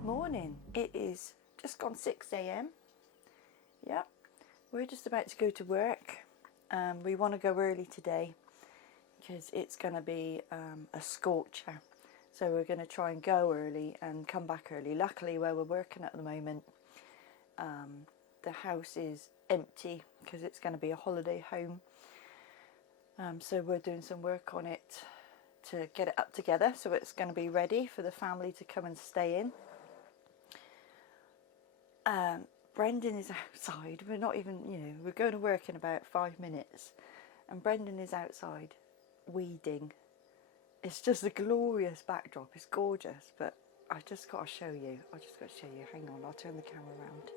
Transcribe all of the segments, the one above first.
Good morning. It is just gone 6 a.m. Yep, we're just about to go to work. We want to go early today because it's going to be a scorcher. So we're going to try and go early and come back early. Luckily, where we're working at the moment, the house is empty because it's going to be a holiday home. So we're doing some work on it to get it up together, so it's going to be ready for the family to come and stay in. Brendan is outside. We're not even, we're going to work in about 5 minutes, and Brendan is outside weeding. It's just a glorious backdrop. It's gorgeous, but I just got to show you. Hang on, I'll turn the camera around.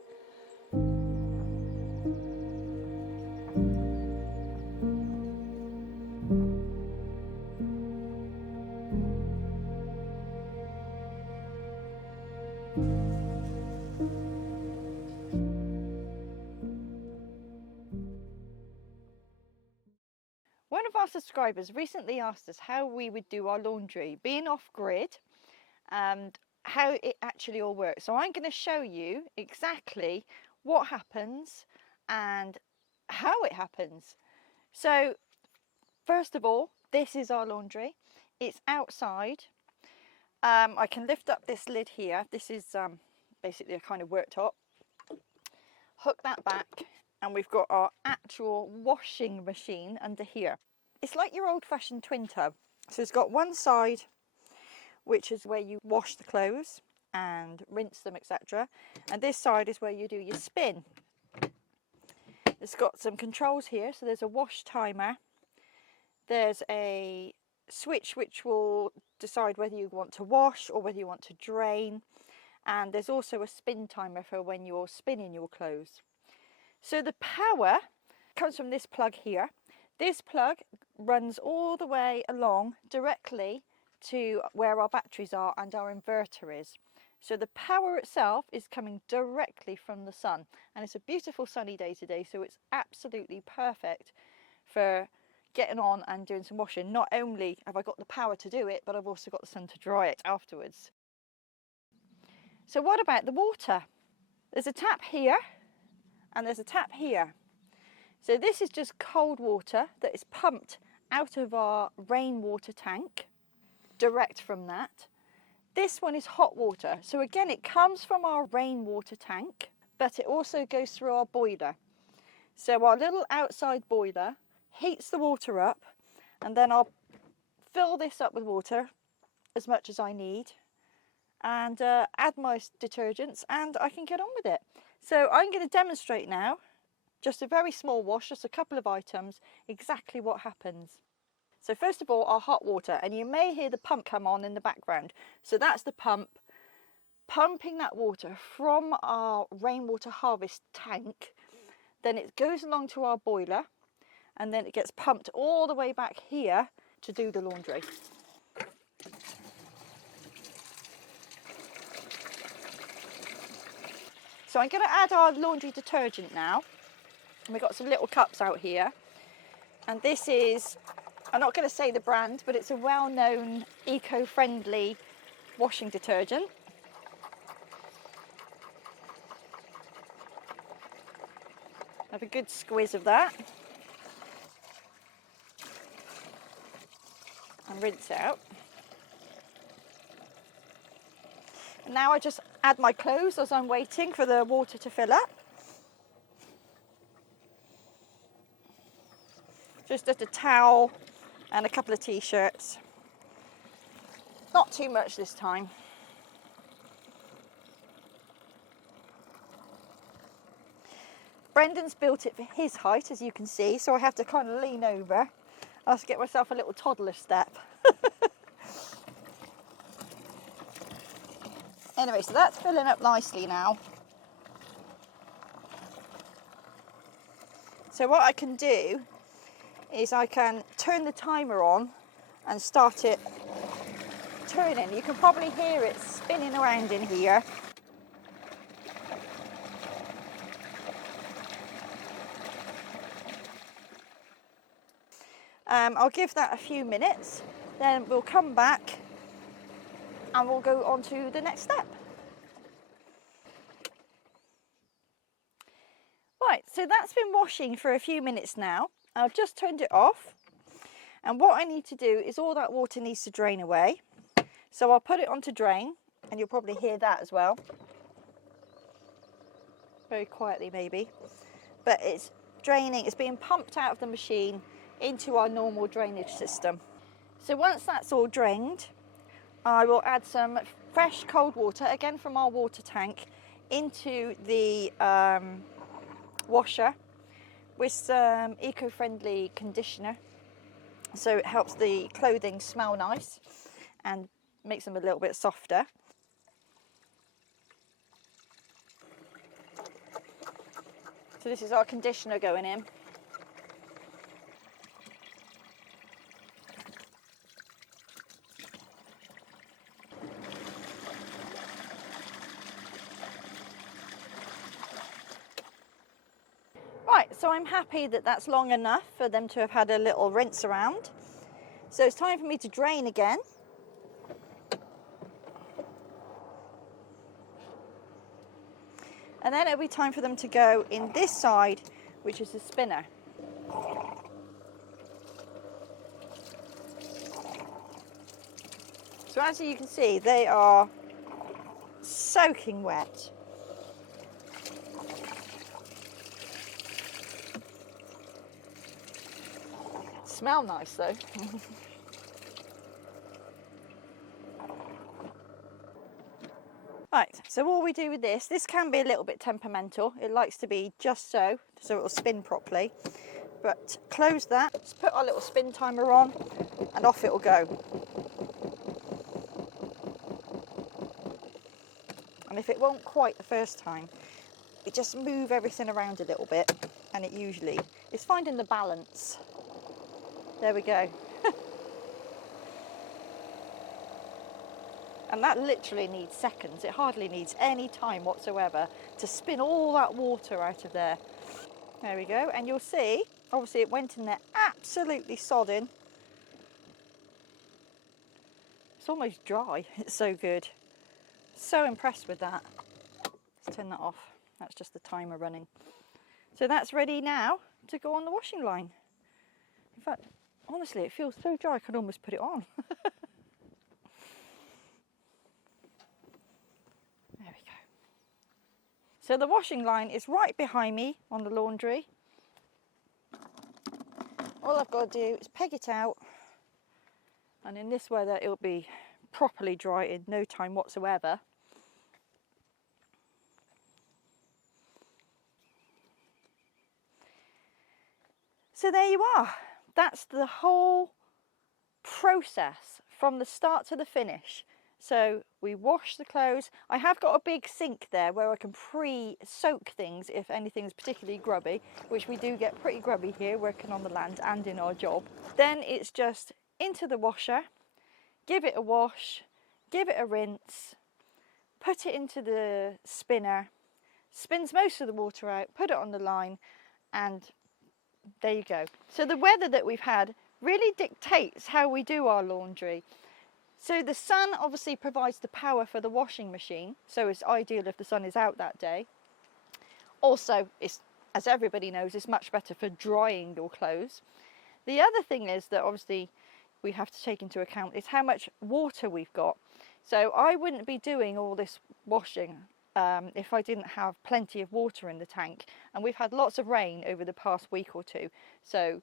One of our subscribers recently asked us how we would do our laundry, being off-grid, and how it actually all works. So I'm going to show you exactly what happens and how it happens. So first of all, this is our laundry. It's outside. I can lift up this lid here. This is basically a kind of worktop. Hook that back, and we've got our actual washing machine under here. It's like your old-fashioned twin tub. So it's got one side which is where you wash the clothes and rinse them, etc. And this side is where you do your spin. It's got some controls here. So there's a wash timer. There's a switch which will decide whether you want to wash or whether you want to drain. And there's also a spin timer for when you're spinning your clothes. So the power comes from this plug here. This plug runs all the way along directly to where our batteries are and our inverter is. So the power itself is coming directly from the sun. And it's a beautiful sunny day today, so it's absolutely perfect for getting on and doing some washing. Not only have I got the power to do it, but I've also got the sun to dry it afterwards. So what about the water? There's a tap here and there's a tap here. So this is just cold water that is pumped out of our rainwater tank, direct from that. This one is hot water. So again, it comes from our rainwater tank, but it also goes through our boiler. So our little outside boiler heats the water up, and then I'll fill this up with water as much as I need and add my detergents, and I can get on with it. So I'm going to demonstrate now, just a very small wash, just a couple of items, exactly what happens. So first of all, our hot water, and you may hear the pump come on in the background. So that's the pump pumping that water from our rainwater harvest tank. Then it goes along to our boiler, and then it gets pumped all the way back here to do the laundry. So I'm going to add our laundry detergent now. And we've got some little cups out here. And this is, I'm not going to say the brand, but it's a well-known eco-friendly washing detergent. Have a good squeeze of that. And rinse it out. And now I just add my clothes as I'm waiting for the water to fill up. Just a towel and a couple of t-shirts. Not too much this time. Brendan's built it for his height, as you can see, so I have to kind of lean over. I have to get myself a little toddler step. Anyway, so that's filling up nicely now. So what I can do is I can turn the timer on and start it turning. You can probably hear it spinning around in here. I'll give that a few minutes, then we'll come back and we'll go on to the next step. so that's been washing for a few minutes now. I've just turned it off. And what I need to do is all that water needs to drain away. So I'll put it on to drain, and you'll probably hear that as well. Very quietly maybe. But it's draining, it's being pumped out of the machine into our normal drainage system. So once that's all drained, I will add some fresh cold water, again from our water tank, into the washer with some eco-friendly conditioner. So it helps the clothing smell nice and makes them a little bit softer. So this is our conditioner going in. Right, so I'm happy that that's long enough for them to have had a little rinse around. So it's time for me to drain again. And then it'll be time for them to go in this side, which is the spinner. So as you can see, they are soaking wet. Smell nice though. Right, so what we do with this can be a little bit temperamental. It likes to be just so it will spin properly. But close that, just put our little spin timer on, and off it will go. And if it won't quite the first time, we just move everything around a little bit, and it usually is finding the balance. There we go. And that literally needs seconds. It hardly needs any time whatsoever to spin all that water out of there. There we go. And you'll see, obviously it went in there absolutely sodden. It's almost dry. It's so good. So impressed with that. Let's turn that off. That's just the timer running. So that's ready now to go on the washing line. In fact, honestly, it feels so dry I could almost put it on. So the washing line is right behind me on the laundry. All I've got to do is peg it out, and in this weather it'll be properly dry in no time whatsoever. So there you are. That's the whole process from the start to the finish. So we wash the clothes. I have got a big sink there where I can pre-soak things if anything's particularly grubby, which we do get pretty grubby here working on the land and in our job. Then it's just into the washer, give it a wash, give it a rinse, put it into the spinner, spins most of the water out, put it on the line, and there you go. So the weather that we've had really dictates how we do our laundry. So the sun obviously provides the power for the washing machine, so it's ideal if the sun is out that day. Also, it's, as everybody knows, it's much better for drying your clothes. The other thing is that obviously we have to take into account is how much water we've got. So I wouldn't be doing all this washing if I didn't have plenty of water in the tank. And we've had lots of rain over the past week or two, so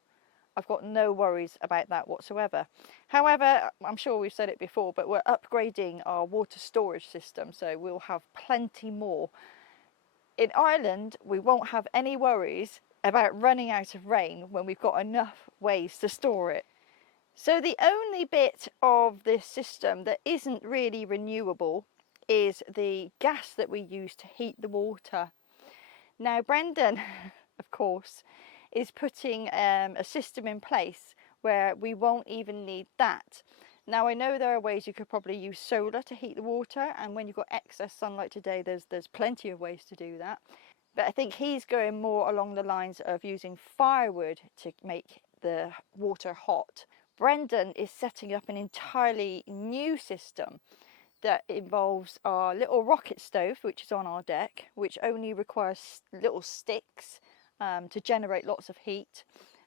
I've got no worries about that whatsoever. However, I'm sure we've said it before, but we're upgrading our water storage system, so we'll have plenty more. In Ireland, we won't have any worries about running out of rain when we've got enough ways to store it. So the only bit of this system that isn't really renewable is the gas that we use to heat the water. Now, Brendan, of course, is putting a system in place where we won't even need that. Now, I know there are ways you could probably use solar to heat the water, and when you've got excess sunlight today, there's plenty of ways to do that. But I think he's going more along the lines of using firewood to make the water hot. Brendan is setting up an entirely new system that involves our little rocket stove, which is on our deck, which only requires little sticks to generate lots of heat.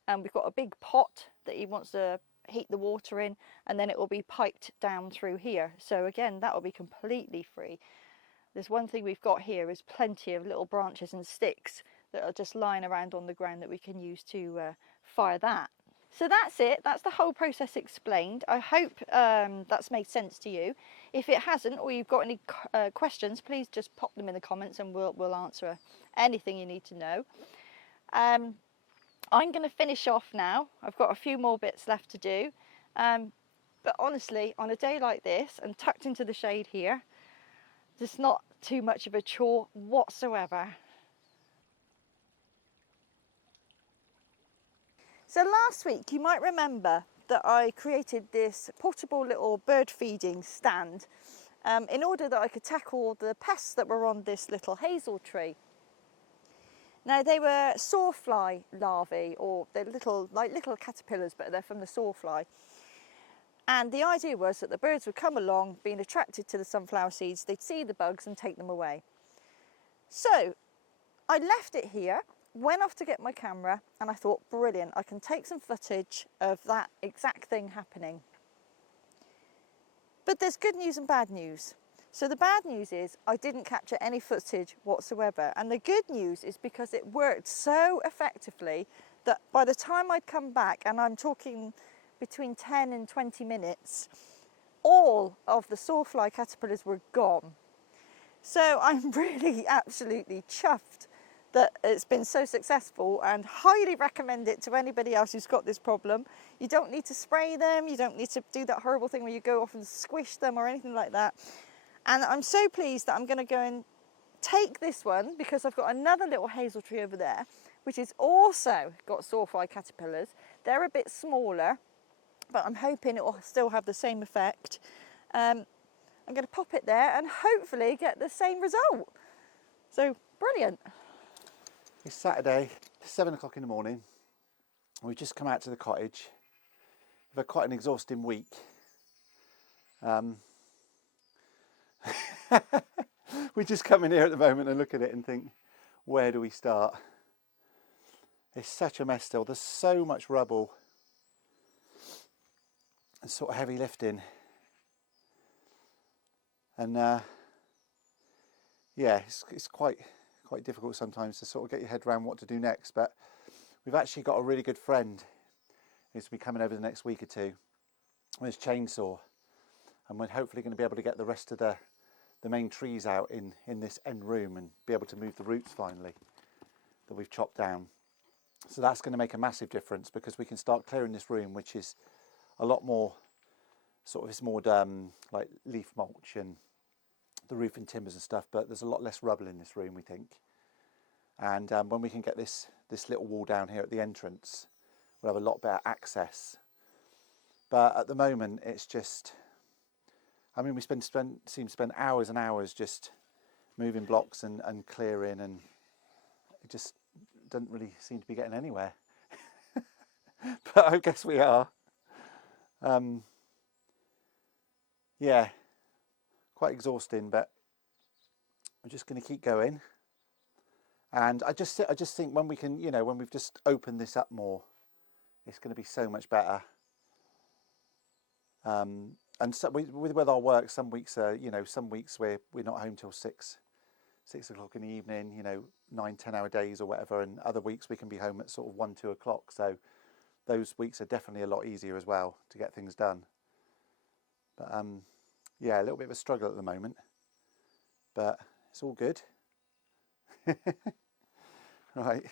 And we've got a big pot that he wants to heat the water in, and then it will be piped down through here. So again, that will be completely free. There's one thing we've got here is plenty of little branches and sticks that are just lying around on the ground that we can use to fire that. So that's it. That's the whole process explained. I hope that's made sense to you. If it hasn't, or you've got any questions, please just pop them in the comments and we'll answer anything you need to know. I'm going to finish off now. I've got a few more bits left to do. But honestly, on a day like this and tucked into the shade here, it's not too much of a chore whatsoever. So last week you might remember that I created this portable little bird feeding stand in order that I could tackle the pests that were on this little hazel tree. Now they were sawfly larvae, or they're little caterpillars, but they're from the sawfly. And the idea was that the birds would come along, being attracted to the sunflower seeds, they'd see the bugs and take them away. So I left it here, went off to get my camera, and I thought, brilliant, I can take some footage of that exact thing happening. But there's good news and bad news. So the bad news is I didn't capture any footage whatsoever. And the good news is because it worked so effectively that by the time I'd come back, and I'm talking between 10 and 20 minutes, all of the sawfly caterpillars were gone. So I'm really absolutely chuffed that it's been so successful, and highly recommend it to anybody else who's got this problem. You don't need to spray them, you don't need to do that horrible thing where you go off and squish them or anything like that. And I'm so pleased that I'm going to go and take this one, because I've got another little hazel tree over there which has also got sawfly caterpillars. They're a bit smaller, but I'm hoping it will still have the same effect. I'm going to pop it there and hopefully get the same result. So brilliant. It's Saturday, 7 o'clock in the morning. We've just come out to the cottage. We've had quite an exhausting week. We just come in here at the moment and look at it and think, where do we start? It's such a mess still. There's so much rubble and sort of heavy lifting. And yeah, it's quite difficult sometimes to sort of get your head around what to do next. But we've actually got a really good friend who's to be coming over the next week or two with his chainsaw, and we're hopefully going to be able to get the rest of the main trees out in this end room and be able to move the roots finally that we've chopped down. So that's going to make a massive difference, because we can start clearing this room, which is a lot more sort of, it's more like leaf mulch and the roof and timbers and stuff, but there's a lot less rubble in this room, we think. And when we can get this little wall down here at the entrance, we'll have a lot better access. But at the moment, it's just, I mean, we seem to spend hours and hours just moving blocks and clearing, and it just doesn't really seem to be getting anywhere. But I guess we are. Yeah, quite exhausting, but I'm just going to keep going. And I just think when we can, you know, when we've just opened this up more, it's going to be so much better. And so with our work, some weeks are, you know, some weeks we're not home till 6 o'clock in the evening, you know, 9-10 hour days or whatever, and other weeks we can be home at sort of 1-2 o'clock. So those weeks are definitely a lot easier as well to get things done. But yeah, a little bit of a struggle at the moment, but it's all good. Right.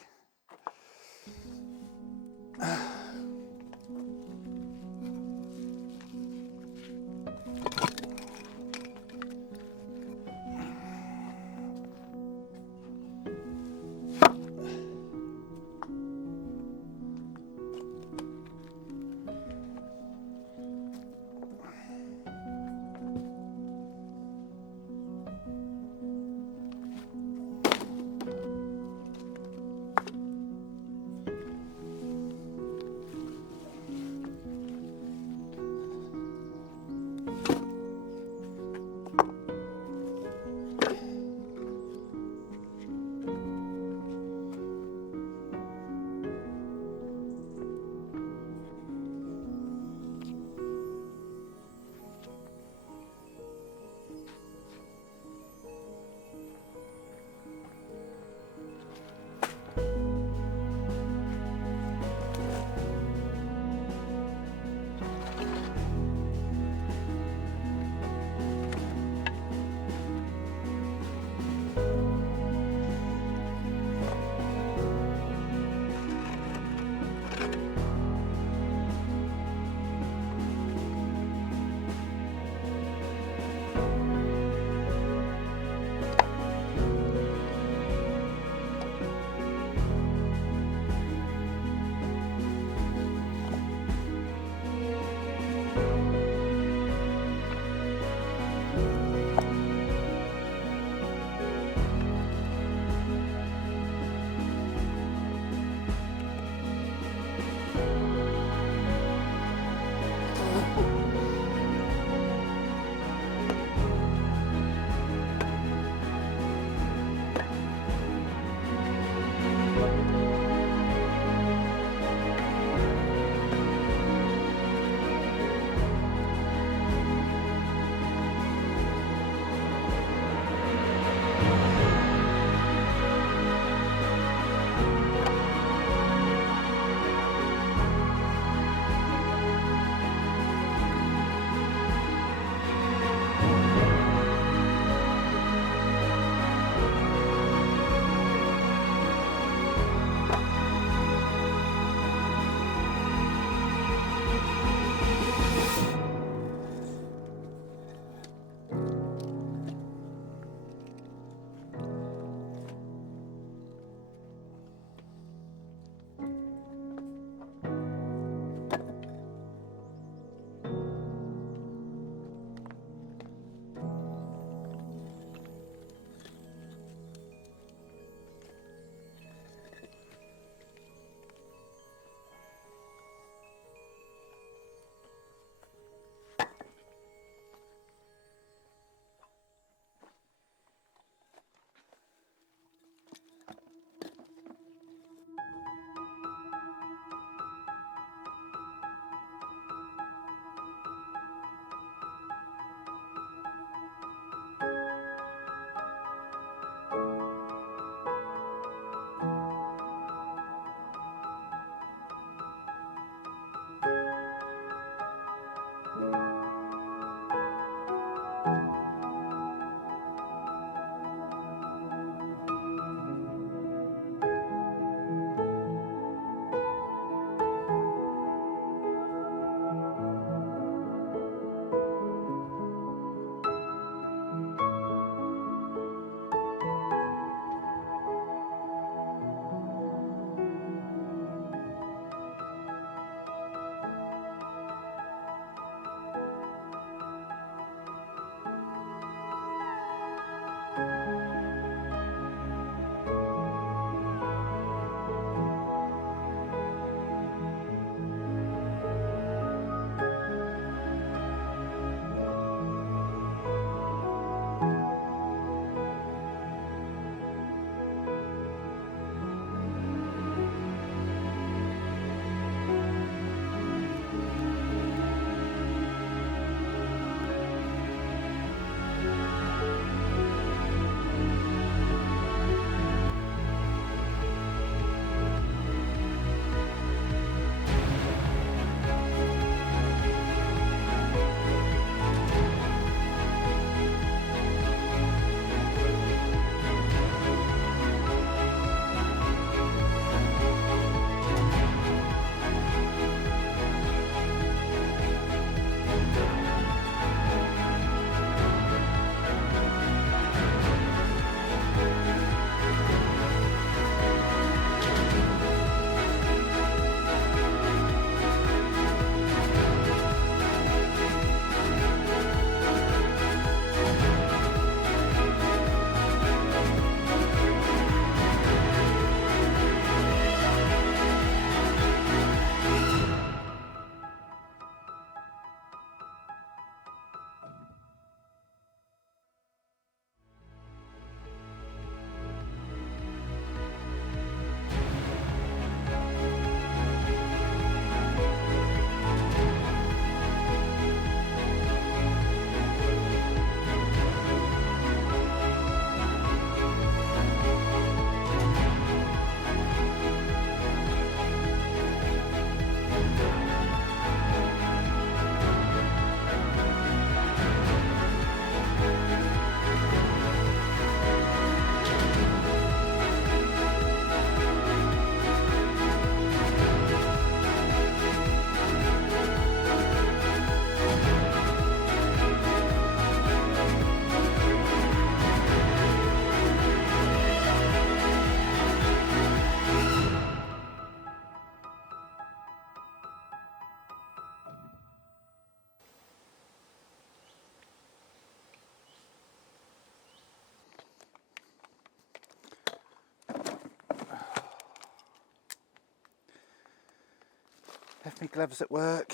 Left me gloves at work.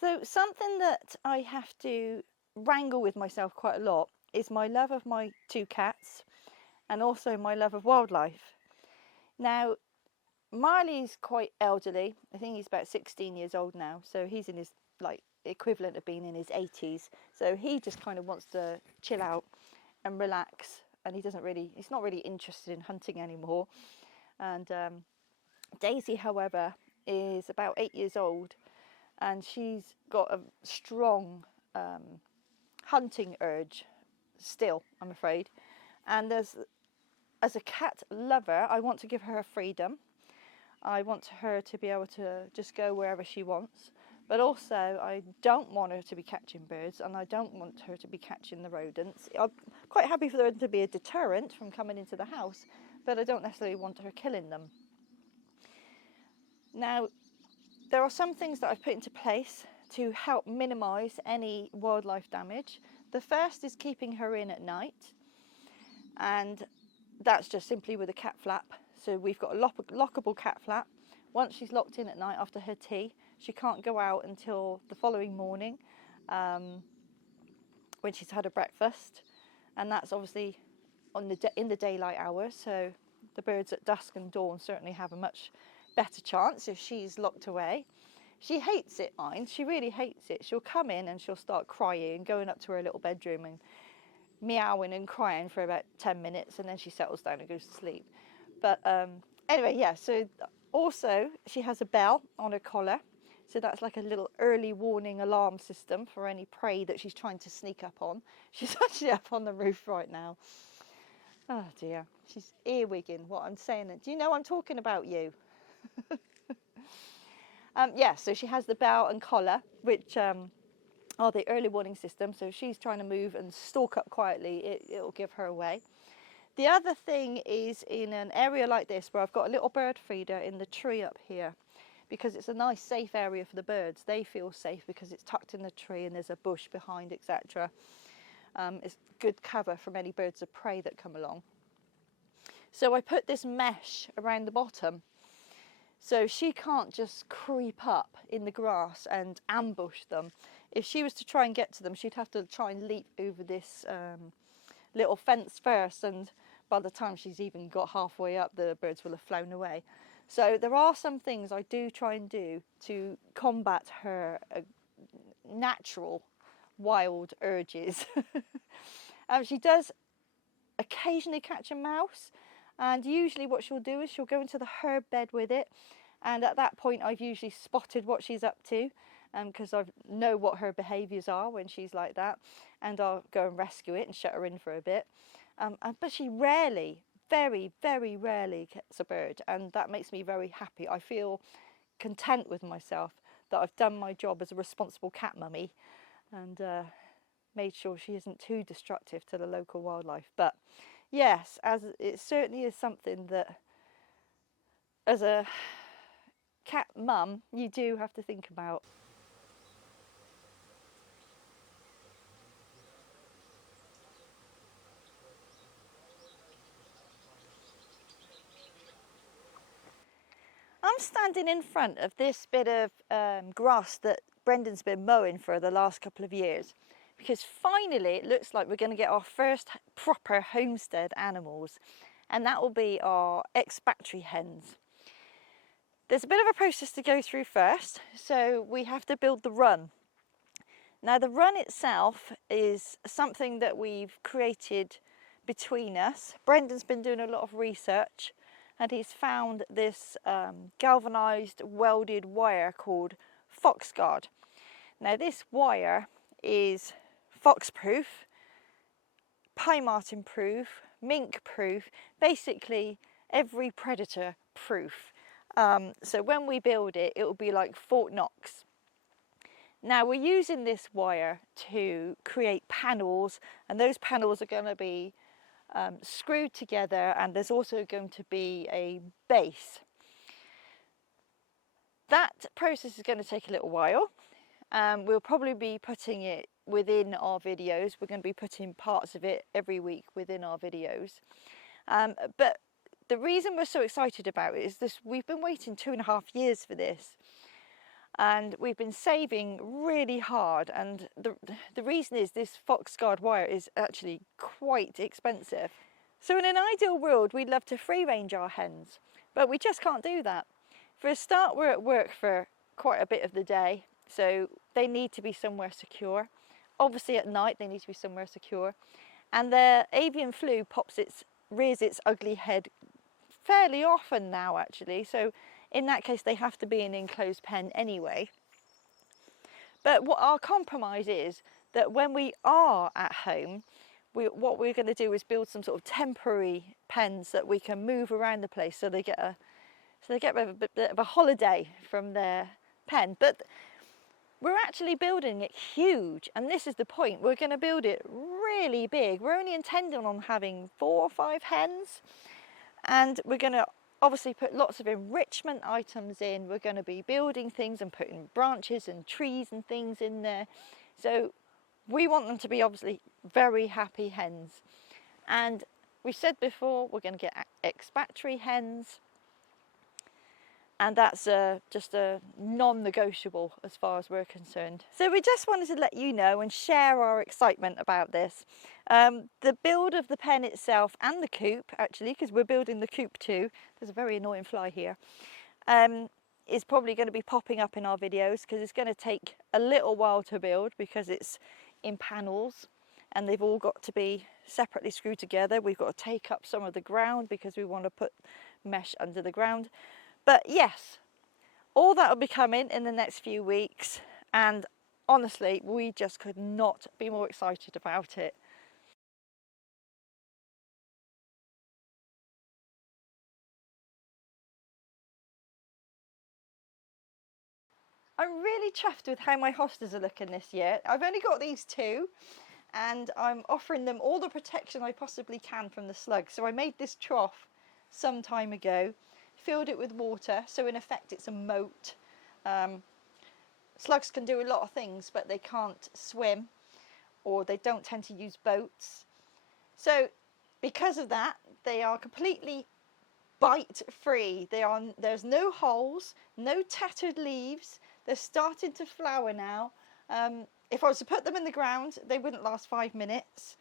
So something that I have to wrangle with myself quite a lot is my love of my 2 cats and also my love of wildlife. Now, Marley's quite elderly. I think he's about 16 years old now, so he's in his like equivalent of being in his 80s. So he just kind of wants to chill out and relax, and he's not really interested in hunting anymore. And Daisy, however, is about 8 years old, and she's got a strong hunting urge still, I'm afraid. And as a cat lover, I want to give her freedom. I want her to be able to just go wherever she wants. But also, I don't want her to be catching birds, and I don't want her to be catching the rodents. I'm quite happy for them to be a deterrent from coming into the house, but I don't necessarily want her killing them. Now, there are some things that I've put into place to help minimise any wildlife damage. The first is keeping her in at night, and that's just simply with a cat flap. So we've got a lockable cat flap. Once she's locked in at night after her tea, she can't go out until the following morning when she's had her breakfast, and that's obviously in the daylight hours. So the birds at dusk and dawn certainly have a much better chance if she's locked away. She hates it, mind. She really hates it. She'll come in and she'll start crying, going up to her little bedroom and meowing and crying for about 10 minutes, and then she settles down and goes to sleep. But anyway, yeah, so also she has a bell on her collar. So that's like a little early warning alarm system for any prey that she's trying to sneak up on. She's actually up on the roof right now. Oh dear, she's earwigging what I'm saying. Do you know I'm talking about you? Yeah, so she has the bell and collar, which are the early warning system. So if she's trying to move and stalk up quietly, it'll give her away. The other thing is in an area like this where I've got a little bird feeder in the tree up here, because it's a nice safe area for the birds. They feel safe because it's tucked in the tree and there's a bush behind, etc. It's good cover from any birds of prey that come along. So I put this mesh around the bottom, so she can't just creep up in the grass and ambush them. If she was to try and get to them, she'd have to try and leap over this little fence first, and by the time she's even got halfway up, the birds will have flown away. So there are some things I do try and do to combat her natural wild urges. She does occasionally catch a mouse, and usually what she'll do is she'll go into the herb bed with it, and at that point I've usually spotted what she's up to, because I know what her behaviours are when she's like that, and I'll go and rescue it and shut her in for a bit. But she rarely, very, very rarely gets a bird, and that makes me very happy. I feel content with myself that I've done my job as a responsible cat mummy and made sure she isn't too destructive to the local wildlife. But yes, as it certainly is something that as a cat mum, you do have to think about. I'm standing in front of this bit of grass that Brendan's been mowing for the last couple of years, because finally it looks like we're going to get our first proper homestead animals, and that will be our ex-battery hens. There's a bit of a process to go through first, so we have to build the run. Now the run itself is something that we've created between us. Brendan's been doing a lot of research, and he's found this galvanised welded wire called Foxguard. Now this wire is fox-proof, pine marten proof, mink proof, basically every predator proof. So when we build it, it will be like Fort Knox. Now we're using this wire to create panels, and those panels are going to be screwed together, and there's also going to be a base. That process is going to take a little while. We'll probably be putting it within our videos. We're going to be putting parts of it every week within our videos. But the reason we're so excited about it is this: we've been waiting 2.5 years for this, and we've been saving really hard, and the reason is this Foxguard wire is actually quite expensive. So in an ideal world, we'd love to free range our hens, but we just can't do that. For a start, we're at work for quite a bit of the day, so they need to be somewhere secure. Obviously at night they need to be somewhere secure, and the avian flu rears its ugly head fairly often now actually, so in that case they have to be in an enclosed pen anyway. But what our compromise is, that when we are at home, what we're going to do is build some sort of temporary pens that we can move around the place, so they get a bit of a holiday from their pen. But we're actually building it huge, and this is the point. We're going to build it really big. We're only intending on having 4 or 5 hens, and we're going to obviously put lots of enrichment items in. We're going to be building things and putting branches and trees and things in there. So we want them to be obviously very happy hens. And we said before, we're going to get ex-battery hens, and that's just a non-negotiable as far as we're concerned. So we just wanted to let you know and share our excitement about this. The build of the pen itself and the coop, actually, because we're building the coop too, there's a very annoying fly here, is probably going to be popping up in our videos, because it's going to take a little while to build because it's in panels and they've all got to be separately screwed together. We've got to take up some of the ground because we want to put mesh under the ground. But yes, all that will be coming in the next few weeks, and honestly, we just could not be more excited about it. I'm really chuffed with how my hostas are looking this year. I've only got these 2, and I'm offering them all the protection I possibly can from the slugs. So I made this trough some time ago, filled it with water, so in effect it's a moat. Slugs can do a lot of things, but they can't swim, or they don't tend to use boats. So because of that, they are completely bite free. There's no holes, no tattered leaves. They're starting to flower now. If I was to put them in the ground, they wouldn't last 5 minutes.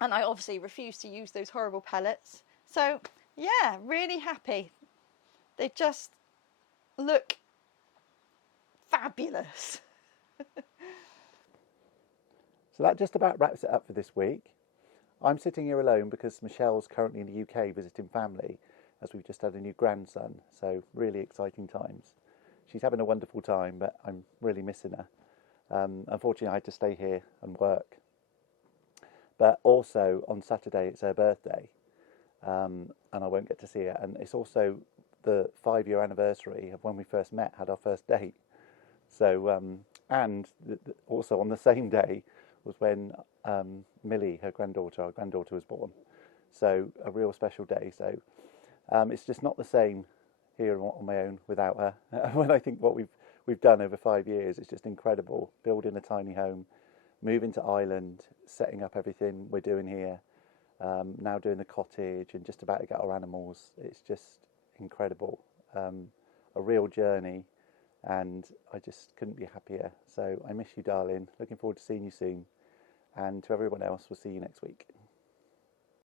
And I obviously refuse to use those horrible pellets. So yeah, really happy. They just look fabulous. So that just about wraps it up for this week. I'm sitting here alone because Michelle's currently in the UK visiting family, as we've just had a new grandson, so really exciting times. She's having a wonderful time, but I'm really missing her. Unfortunately, I had to stay here and work. But also on Saturday, it's her birthday, and I won't get to see her. And it's also the 5-year anniversary of when we first met, had our first date. So, and also on the same day was when Millie, our granddaughter was born. So a real special day. So it's just not the same here on my own without her. When I think what we've done over 5 years, it's just incredible. Building a tiny home, moving to Ireland, setting up everything we're doing here, now doing the cottage and just about to get our animals. It's just incredible. A real journey, and I just couldn't be happier. So I miss you, darling. Looking forward to seeing you soon. And to everyone else, we'll see you next week.